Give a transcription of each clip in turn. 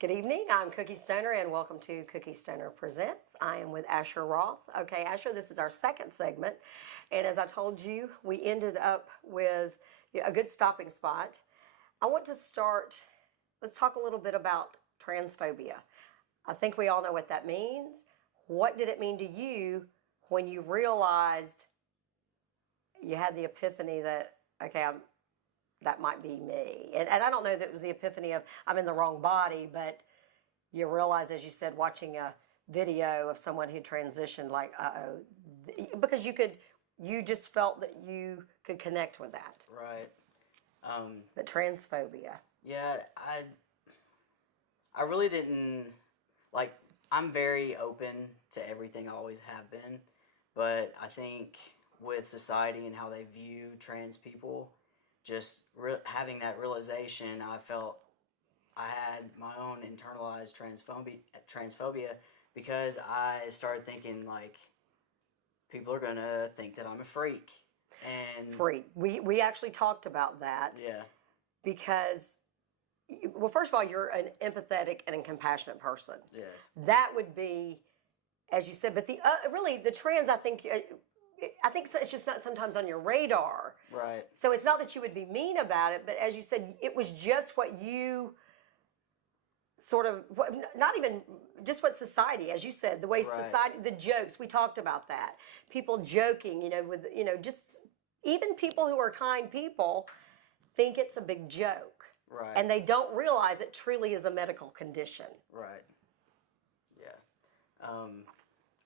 Good evening. I'm Cookie Stoner, and welcome to Cookie Stoner Presents. I am with Asher Roth. Okay, Asher, this is our second segment, and as I told you, we ended up with a good stopping spot. I want to start. Let's talk a little bit about transphobia. I think we all know what that means. What did it mean to you when you realized you had the epiphany that that might be me? And I don't know that it was the epiphany of I'm in the wrong body, but you realize, as you said, watching a video of someone who transitioned, like, because you just felt that you could connect with that. Right. The transphobia. Yeah, I really didn't, like, I'm very open to everything, I always have been, but I think with society and how they view trans people, just having that realization, I felt I had my own internalized transphobia because I started thinking, like, people are going to think that I'm a freak. And We actually talked about that. Yeah. Because, well, first of all, you're an empathetic and a compassionate person. Yes. That would be, as you said, but really the trans, I think it's just not sometimes on your radar. Right. So it's not that you would be mean about it, but as you said, it was just what you sort of, not even just what society, as you said, the way society, the jokes, we talked about that. People joking, just even people who are kind people think it's a big joke. Right. And they don't realize it truly is a medical condition. Right. Yeah.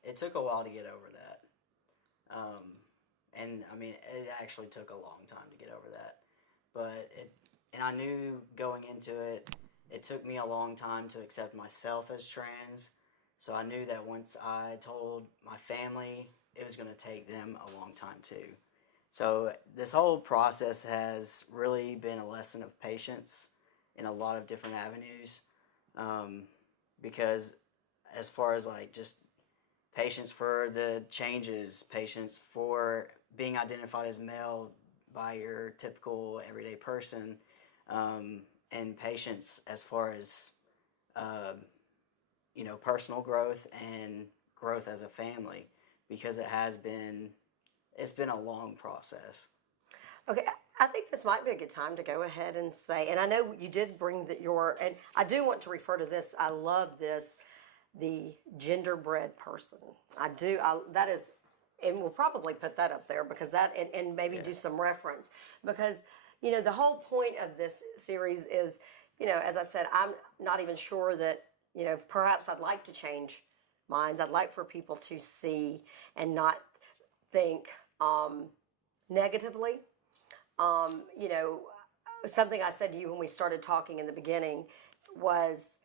It took a while to get over that. And I mean, it actually took a long time to get over that. But and I knew going into it, it took me a long time to accept myself as trans. So I knew that once I told my family, it was going to take them a long time too. So this whole process has really been a lesson of patience in a lot of different avenues. Because as far as like just patience for the changes, patience for being identified as male by your typical everyday person, and patience as far as, personal growth and growth as a family, because it's been a long process. Okay, I think this might be a good time to go ahead and say, and I know you did bring and I do want to refer to this, I love this, the genderbread person. That is, and we'll probably put that up there because and maybe do some reference, because, the whole point of this series is, as I said, I'm not even sure that, perhaps I'd like to change minds. I'd like for people to see and not think negatively. Something I said to you when we started talking in the beginning was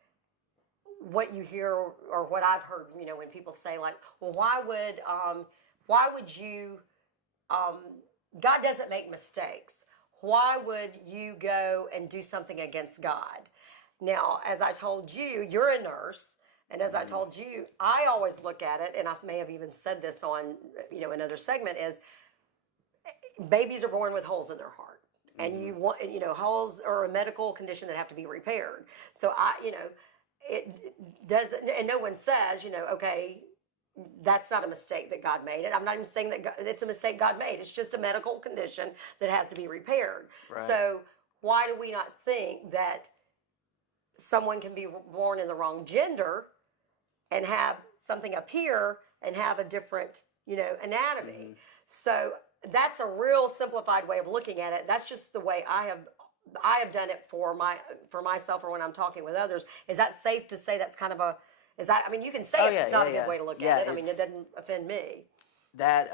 what you hear or what I've heard, when people say, like, well, why would you, God doesn't make mistakes. Why would you go and do something against God? Now, as I told you, you're a nurse. And as I told you, I always look at it, and I may have even said this on, another segment, is babies are born with holes in their heart. And you want, holes are a medical condition that have to be repaired. So it doesn't, and no one says, okay, that's not a mistake that God made. I'm not even saying that it's a mistake God made. It's just a medical condition that has to be repaired. Right. So why do we not think that someone can be born in the wrong gender and have something up here and have a different, anatomy? So that's a real simplified way of looking at it. That's just the way I have done it for myself, or when I'm talking with others. Is that safe to say that's kind of you can say it's not a good way to look at it. I mean, it doesn't offend me. That,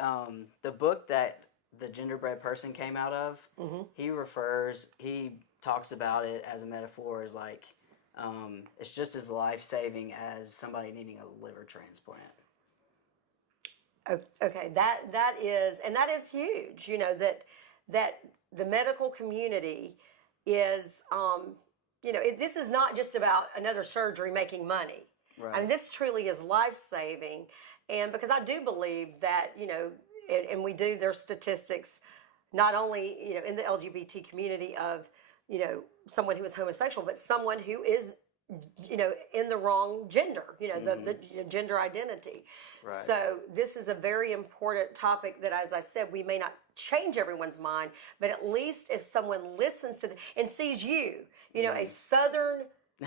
the book that the genderbread person came out of, he talks about it as a metaphor, as like, it's just as life-saving as somebody needing a liver transplant. Okay, that is huge. That the medical community is, this is not just about another surgery making money. Right. I mean, this truly is life-saving, and because I do believe that, and we do, there's statistics, not only, in the LGBT community of, someone who is homosexual, but someone who is in the wrong gender, the gender identity. Right. So this is a very important topic that, as I said, we may not change everyone's mind, but at least if someone listens to and sees you, a Southern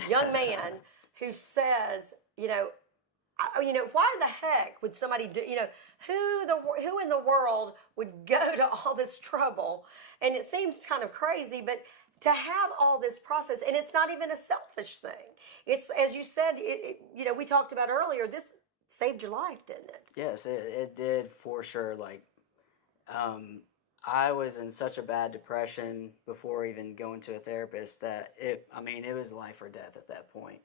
young man who says, why the heck would somebody do, who in the world would go to all this trouble? And it seems kind of crazy, but to have all this process, and it's not even a selfish thing. It's, as you said, we talked about earlier, this saved your life, didn't it? Yes, it did for sure. Like, I was in such a bad depression before even going to a therapist that it was life or death at that point.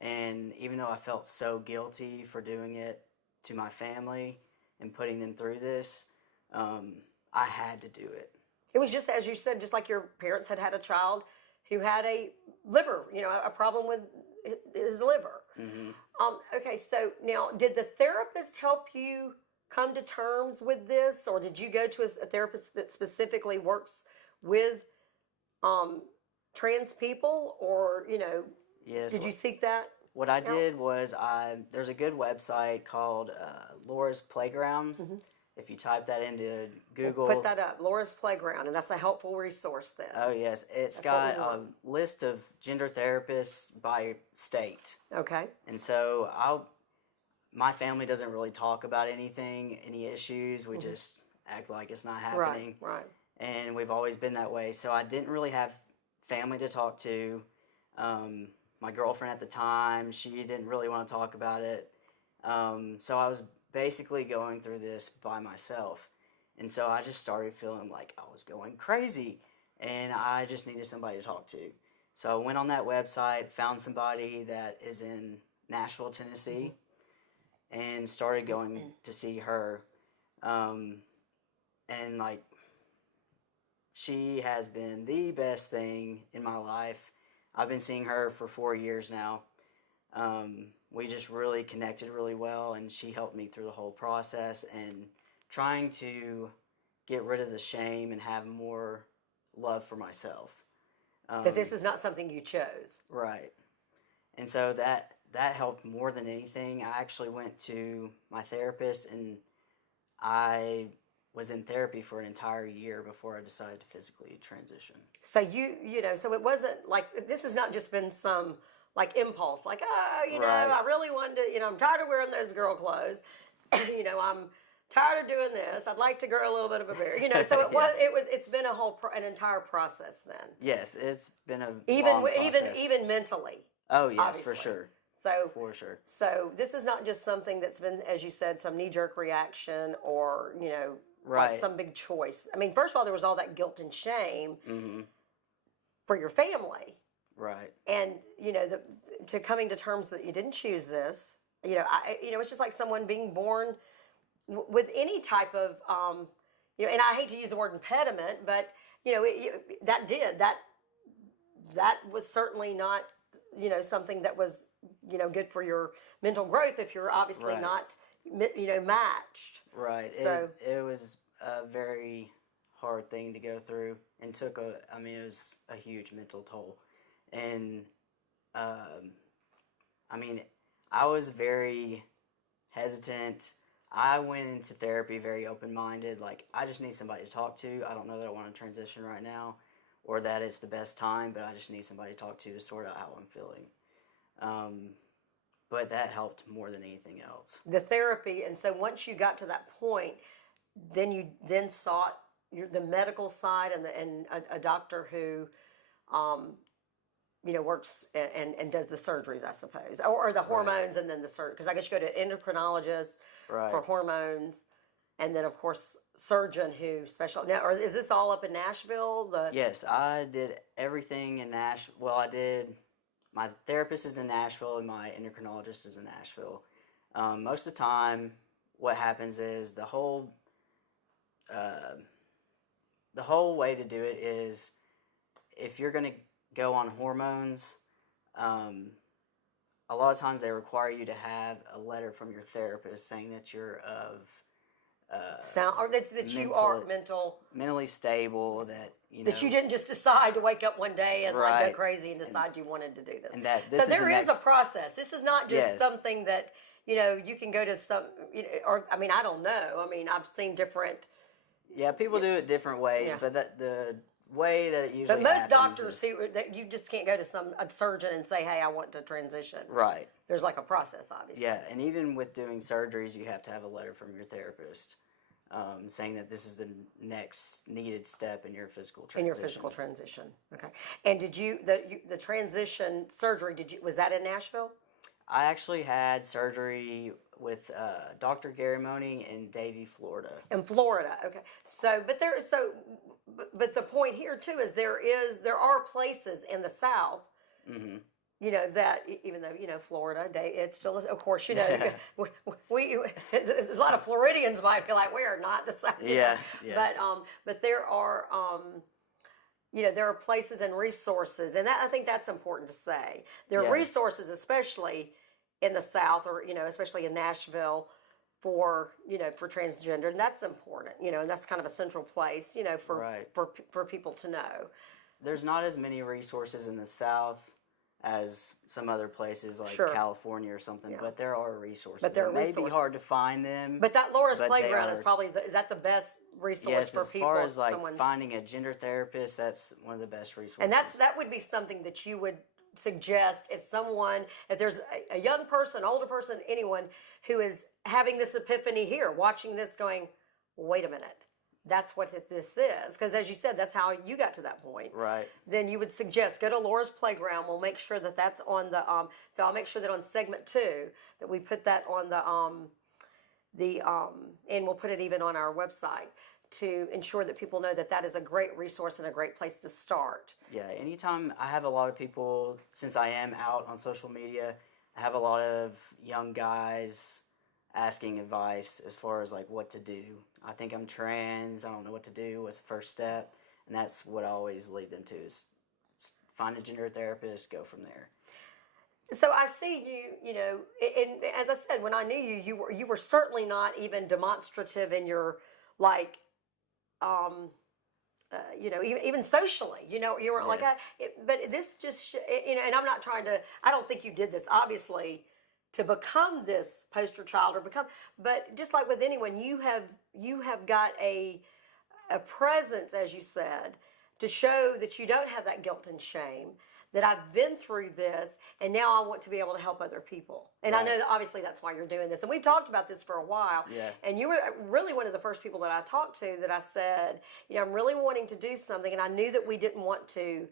And even though I felt so guilty for doing it to my family and putting them through this, I had to do it. It was just, as you said, just like your parents had a child who had a liver, a problem with his liver. Mm-hmm. Okay, so now, did the therapist help you come to terms with this, or did you go to a therapist that specifically works with trans people, or, Yes. did you seek that? What I did was there's a good website called Laura's Playground. Mm-hmm. If you type that into Google. Put that up, Laura's Playground, and that's a helpful resource then. Oh, yes. It's got a list of gender therapists by state. Okay. And so my family doesn't really talk about anything, any issues. We just act like it's not happening. Right. And we've always been that way. So I didn't really have family to talk to. My girlfriend at the time, she didn't really want to talk about it. So I was basically going through this by myself. And so I just started feeling like I was going crazy and I just needed somebody to talk to. So I went on that website, found somebody that is in Nashville, Tennessee, and started going to see her. And like, she has been the best thing in my life. I've been seeing her for 4 years now. We just really connected really well, and she helped me through the whole process and trying to get rid of the shame and have more love for myself. That this is not something you chose. Right. And so that helped more than anything. I actually went to my therapist, and I was in therapy for an entire year before I decided to physically transition. So so it wasn't like, this has not just been some like impulse, like, Right. I really wanted to, I'm tired of wearing those girl clothes. I'm tired of doing this. I'd like to grow a little bit of a beard. So it's been an entire process then. Yes, it's been a Even long process. even mentally. Oh yes, obviously. for sure. So for sure. So this is not just something that's been, as you said, some knee-jerk reaction or Right. like some big choice. I mean, first of all, there was all that guilt and shame Mm-hmm. for your family. Right. And to coming to terms that you didn't choose this, it's just like someone being born with any type of, and I hate to use the word impediment, but that was certainly not, something that was, good for your mental growth if you're obviously Right. not, matched. Right. So it was a very hard thing to go through, and it was a huge mental toll. And, I was very hesitant. I went into therapy very open-minded. Like, I just need somebody to talk to. I don't know that I want to transition right now or that it's the best time, but I just need somebody to talk to sort out how I'm feeling. But that helped more than anything else. The therapy, and so once you got to that point, then you sought the medical side and a doctor who, works and does the surgeries, I suppose, or the hormones, and then the surgery. Because I guess you go to an endocrinologist Right. for hormones, and then of course surgeon who special. Now, or is this all up in Nashville? Yes, I did everything in Nashville. Well, I did. My therapist is in Nashville, and my endocrinologist is in Nashville. Most of the time, what happens is the whole way to do it is, if you're going to go on hormones, a lot of times they require you to have a letter from your therapist saying that you're of sound, or that you are mentally stable, that that you didn't just decide to wake up one day and like Right. go crazy and decide you wanted to do this. and that this So there is the a next, process. This is not just Yes. something that you can go to some, or I mean I don't know. I mean I've seen different. Yeah, people do it different ways, Yeah. but the way that it usually But most happens doctors is, that you just can't go to a surgeon and say, hey, I want to transition. right. There's like a process, obviously. Yeah, and even with doing surgeries, you have to have a letter from your therapist saying that this is the next needed step in your physical transition. In your physical transition. Okay. And did you the transition surgery? Was that in Nashville? I actually had surgery with Dr. Gary Money in Davie, Florida. In Florida, okay. But the point here too is there are places in the South, Mm-hmm. that even though Florida, it's still, of course, we a lot of Floridians might be like, we're not the South. Yeah. But there are there are places and resources, and I think that's important to say. There are resources, especially in the South, or especially in Nashville, for transgender, and that's important. And that's kind of a central place, for people to know. There's not as many resources in the South as some other places like Sure. California or something, but there are resources. But there are it may resources. be hard to find them. But that Laura's but Playground they is are- probably is that the best resource Yes, for as people? far as like someone's- finding a gender therapist, that's one of the best resources. And that would be something that you would suggest if there's a young person, older person, anyone who is having this epiphany here, watching this going, wait a minute, that's what this is. Because as you said, that's how you got to that point. Right. Then you would suggest go to Laura's Playground. We'll make sure that that's on the, so I'll make sure that on segment 2 that we put that on and we'll put it even on our website to ensure that people know that is a great resource and a great place to start. Yeah, anytime I have a lot of people, since I am out on social media, I have a lot of young guys asking advice as far as like what to do. I think I'm trans, I don't know what to do, what's the first step? And that's what I always lead them to is find a gender therapist, go from there. So I see and as I said, when I knew you were certainly not even demonstrative in your like, even socially, you weren't like, but this just, and I'm not trying to, I don't think you did this obviously to become this poster child but just like with anyone, you have got a presence, as you said, to show that you don't have that guilt and shame, that I've been through this, and now I want to be able to help other people. And I know that obviously that's why you're doing this. And we've talked about this for a while. Yeah. And you were really one of the first people that I talked to that I said, I'm really wanting to do something. And I knew that we didn't want to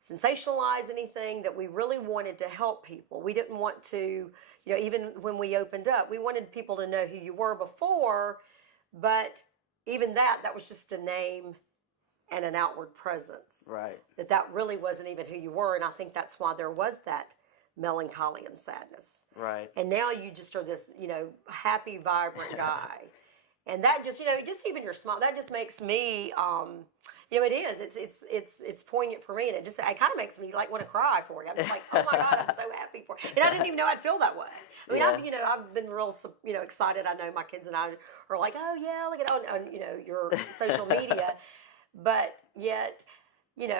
sensationalize anything, that we really wanted to help people. We didn't want to, even when we opened up, we wanted people to know who you were before, but even that was just a name and an outward presence. Right. That really wasn't even who you were, and I think that's why there was that melancholy and sadness. Right. And now you just are this, happy, vibrant guy. And that just, just even your smile, that just makes me, it is. It's poignant for me, and it kind of makes me like want to cry for you. I'm just like, oh my God, I'm so happy for you. And I didn't even know I'd feel that way. I mean, I've been real, excited. I know my kids and I are like, oh yeah, look at on your social media, but yet,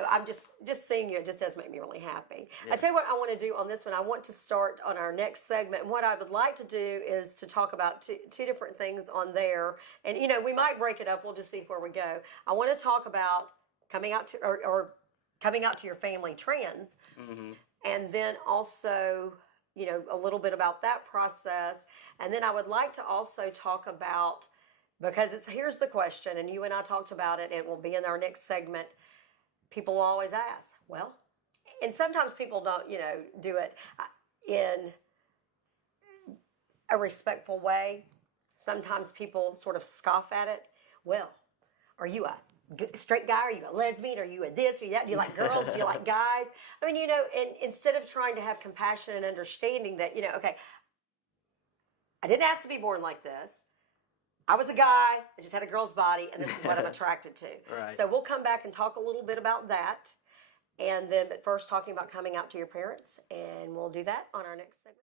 I'm just seeing you. It just does make me really happy. Yeah. I tell you what I want to do on this one. I want to start on our next segment. And what I would like to do is to talk about two different things on there. And, we might break it up. We'll just see where we go. I want to talk about coming out to, or coming out to your family trans. Mm-hmm. And then also, a little bit about that process. And then I would like to also talk about, because here's the question, and you and I talked about it, and it will be in our next segment. People always ask, well, and sometimes people don't, do it in a respectful way. Sometimes people sort of scoff at it. Well, are you a straight guy? Are you a lesbian? Are you a this or that? Do you like girls? Do you like guys? I mean, and instead of trying to have compassion and understanding that, okay, I didn't ask to be born like this. I was a guy, I just had a girl's body, and this is what I'm attracted to. Right. So we'll come back and talk a little bit about that. And then, but first talking about coming out to your parents, and we'll do that on our next segment.